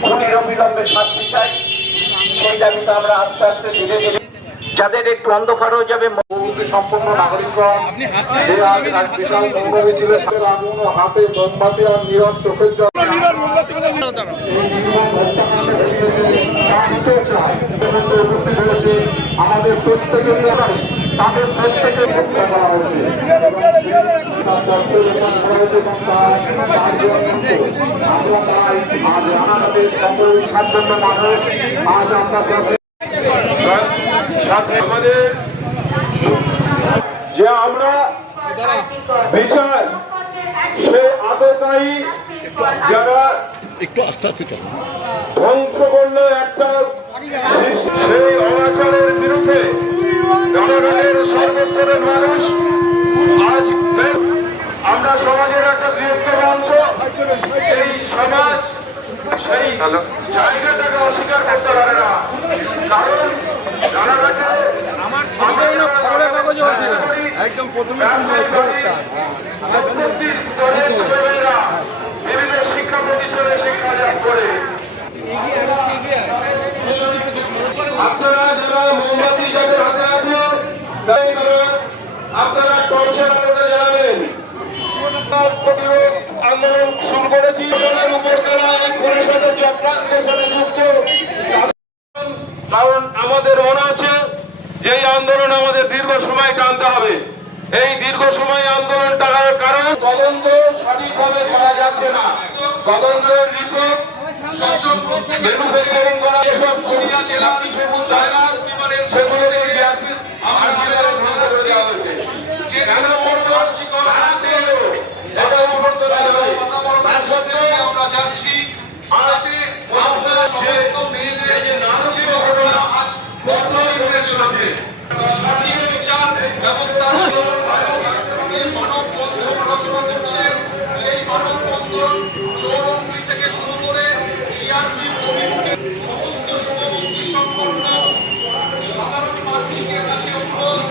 খুনির অবিলম্বে শাস্তি চাই সেই দাবিতে আমরা আস্তে আস্তে ধীরে ধীরে যাদের একটু অন্ধকার হয়ে যাবে প্রভৃতি সম্পন্ন যে আজ বিশাল ছিল তাদের আগুন হাতে মোমবাতি আর নীরব চোখের জল। আমাদের প্রত্যেকেরই তাদের প্রত্যেকে হত্যা করা হয়েছে আমাদের যে আমরা বিচার, সে আততায়ী যারা একটু আস্থা থেকে ধ্বংস করল একটা সেই অনাচারের বিরুদ্ধে রানাঘাটের সর্বস্তরের মানুষ। আজ আমরা সমাজের একটা বৃহত্তর অংশ। এই সমাজ সেই জায়গাটাকে অস্বীকার করতে পারে না। কারণ রানাঘাটে একদম প্রথমে বিভিন্ন শিক্ষা প্রতিষ্ঠানে শিক্ষা লাভ করে। আপনারা যারা মোমবাতি যাদের হাতে আছে তাই তারা আপনারা টর্চের আলোতে জানাবেন প্রতিরোধ আন্দোলন শুরু করেছি উপর খুনের সাথে চক্রান্তের সাথে যুক্ত। কারণ আমাদের মনে আছে যে আন্দোলন আমাদের দীর্ঘ সময় টানতে হবে। এই দীর্ঘ সময় আন্দোলন টানার কারণ তদন্ত সঠিকভাবে করা যাচ্ছে না। তদন্তের রিপোর্ট করা, এসব সরিয়া জেলা সেগুলো সেগুলোকে করে হয়েছে। কেন মর্দন হারাতে এলো সেটা উপরত হবে তার সত্ত্বেও আমরা যাচ্ছি আজকে আপনারা সে তো মেয়েদের যে নারকীয় ঘটনা আজ ঘটনাই হয়েছে সামনে সঠিক বিচার ব্যবস্থা এই মানব বন্ধন রচনা করছে সেই মানব বন্ধন চৌরঙ্গি থেকে শুরু করে সিআরপি সমস্ত সমবন্দি সম্পন্ন সাধারণ মানুষের কাছে অনুরোধ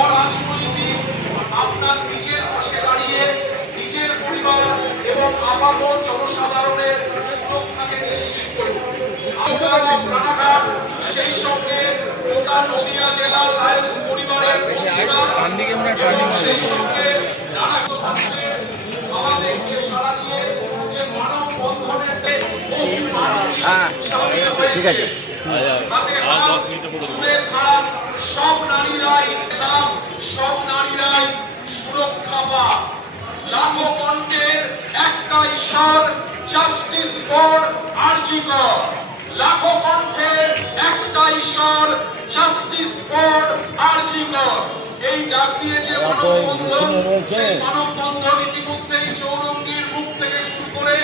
অরাজনৈতিক আপনার নিজের পাশে দাঁড়িয়ে নিজের পরিবার আপামর জনসাধারণের সুরক্ষাকে নিশ্চিত করুন। রানাঘাট সেই সঙ্গে গোটা নদিয়া জেলার লায়ন্স পরিবারের বন্ধুরা সেই সঙ্গে রানাঘাট আমাদেরকে সারা দিয়ে যে মানব বন্ধনের যে ঠিক আছে। সব নারীরাই সব নারীরাই সুরক্ষা পা লাখো কণ্ঠের জাস্টিস ফর আরজিকর লাখো কণ্ঠের একটা ঈশ্বর জাস্টিস ফর আরজিকর এই ডাক দিয়ে যে মানববন্ধন মানববন্ধন ইতিমধ্যেই চৌরঙ্গীর মুখ থেকে শুরু করে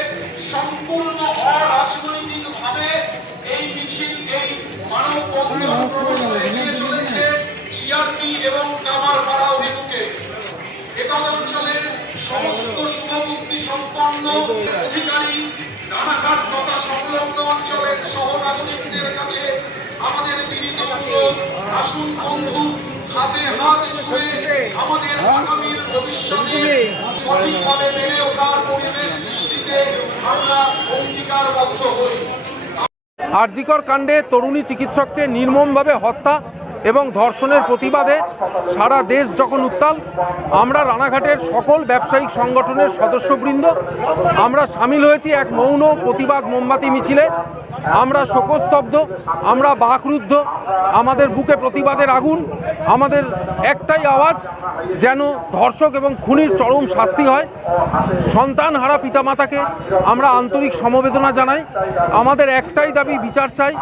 সম্পূর্ণ অরাজনৈতিক ভাবে এই মিছিল এই মানববন্ধন এগিয়ে চলেছে এবং কামারপাড়া অভিমুখে একল অঞ্চলের সমস্ত সম্পন্ন অধিকারী রানাঘাট তথা সংলগ্ন অঞ্চলের সহ নাগরিকদের কাছে আমাদের বিনীত অনুরোধ, আসুন বন্ধু, হাতে হাত আমাদের আগামীর ভবিষ্যতে সঠিকভাবে বেড়ে ওঠার পরিবেশ সৃষ্টিতে আমরা অঙ্গীকারবদ্ধ হই। আরজিকর কাণ্ডে তরুণী চিকিৎসককে নির্মমভাবে হত্যা এবং ধর্ষণের প্রতিবাদে সারা দেশ যখন উত্তাল, আমরা রানাঘাটের সকল ব্যবসায়িক সংগঠনের সদস্যবৃন্দ, আমরা সামিল হয়েছি এক মৌন প্রতিবাদ মোমবাতি মিছিলে। আমরা শোকস্তব্ধ, আমরা বাকরুদ্ধ, আমাদের বুকে প্রতিবাদের আগুন, আমাদের একটাই আওয়াজ যেন ধর্ষক এবং খুনির চরম শাস্তি হয়। সন্তান হারা পিতামাতাকে আমরা আন্তরিক সমবেদনা জানাই। আমাদের একটাই দাবি বিচার চাই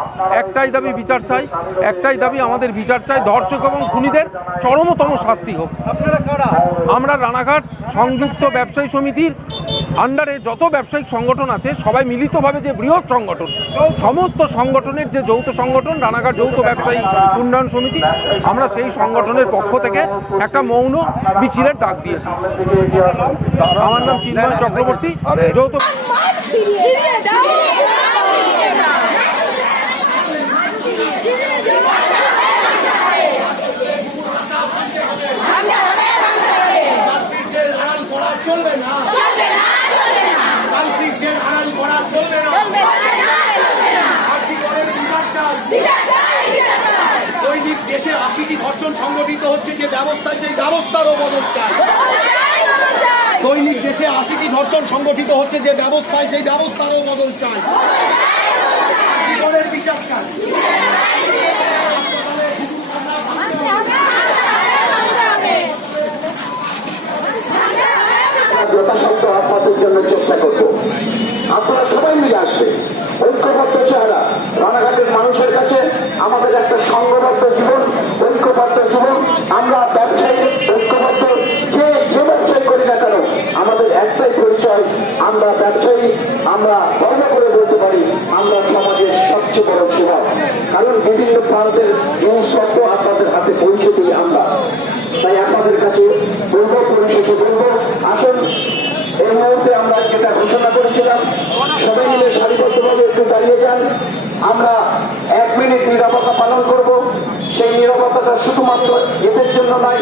একটাই দাবি বিচার চাই একটাই দাবি আমাদের বিচার চাই ধর্ষক এবং খুনিদের চরমতম শাস্তি হোক। আমরা রানাঘাট সংযুক্ত ব্যবসায়ী সমিতির আন্ডারে যত ব্যবসায়িক সংগঠন আছে সবাই মিলিতভাবে যে বৃহৎ সংগঠন সমস্ত সংগঠনের যে যৌথ সংগঠন রানাঘাট যৌথ ব্যবসায়ী উন্নয়ন সমিতি আমরা সেই সংগঠনের পক্ষ থেকে থেকে একটা মৌন বিচিরের ডাক দিয়েছে। আমার নাম চিন্ময় চক্রবর্তী। যৌথ চলবে না চলবে না চলবে না চলবে না চলবে না চলবে না আশিটি ধর্ষণ সংগঠিত হচ্ছে যে ব্যবস্থা, সেই ব্যবস্থারও বদল চাই। দৈনিক দেশে আশিটি ধর্ষণ সংগঠিত হচ্ছে যে ব্যবস্থায়, সেই ব্যবস্থারও বদল চাই। বিচার চাই। যথাসাধ্য আপনাদের জন্য চেষ্টা করব। আপনারা সবাই মিলে আসবে। ঐক্যবদ্ধ চেহারা, রানাঘাটের মানুষের কাছে আমাদের একটা জীবন আমরা ব্যবসায়ী, ঐক্যবদ্ধ, যে যে ব্যবসায়ী করি না কেন, আমাদের একটাই পরিচয়, আমরা ব্যবসায়ী, আমরা গর্ব করে বলতে পারি, আমরা সমাজের সবচেয়ে বড় সেবা। কারণ বিভিন্ন প্রান্তের জিনিসপত্র আপনাদের হাতে পৌঁছে দিই আমরা। তাই আপনাদের কাছে বলব পরিশেষে বলব, আসুন। এই মুহূর্তে আমরা যেটা ঘোষণা করেছিলাম, সবাই মিলে সারিবদ্ধভাবে একটু দাঁড়িয়ে যান। আমরা এক মিনিট নিরাপত্তা পালন করব সেই নিরাপত্তাটা শুধুমাত্র এদের জন্য নয়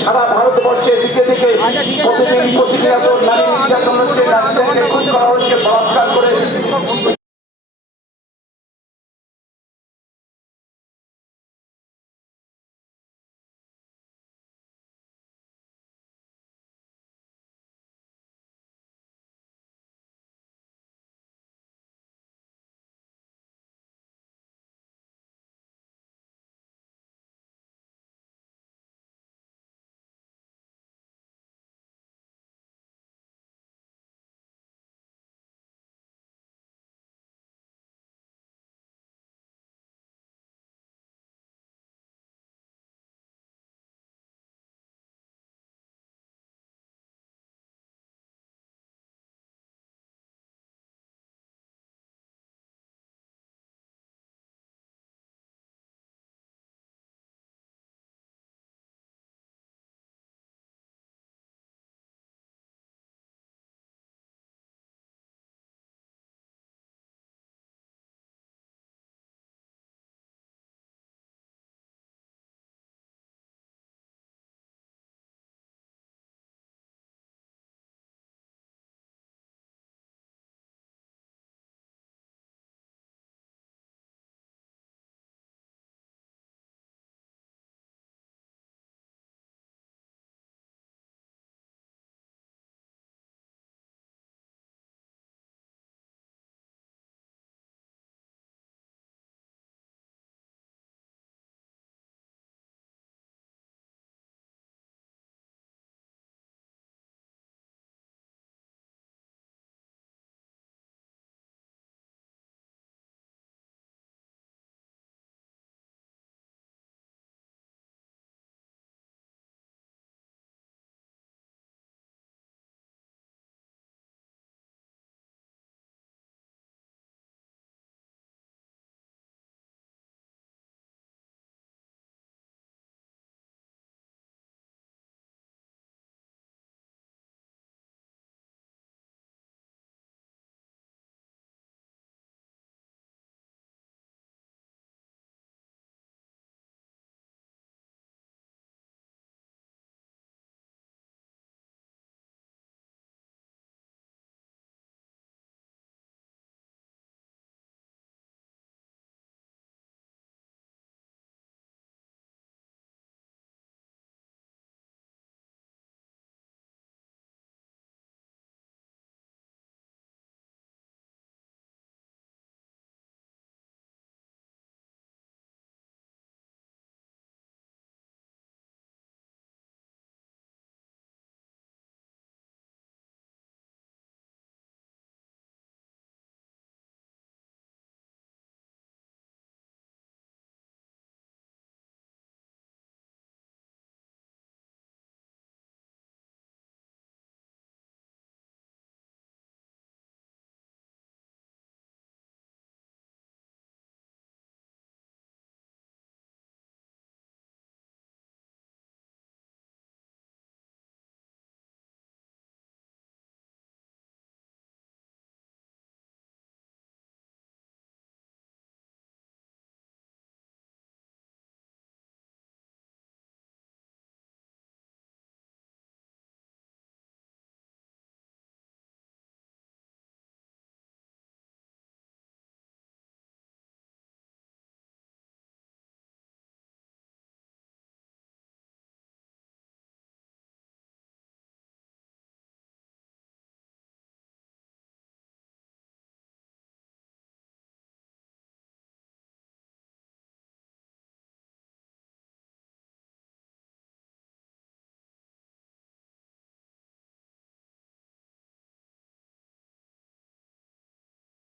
সারা ভারতবর্ষের দিকে দিকে প্রতিদিন প্রতিনিয়ত নারী করা হচ্ছে বলাৎকার করে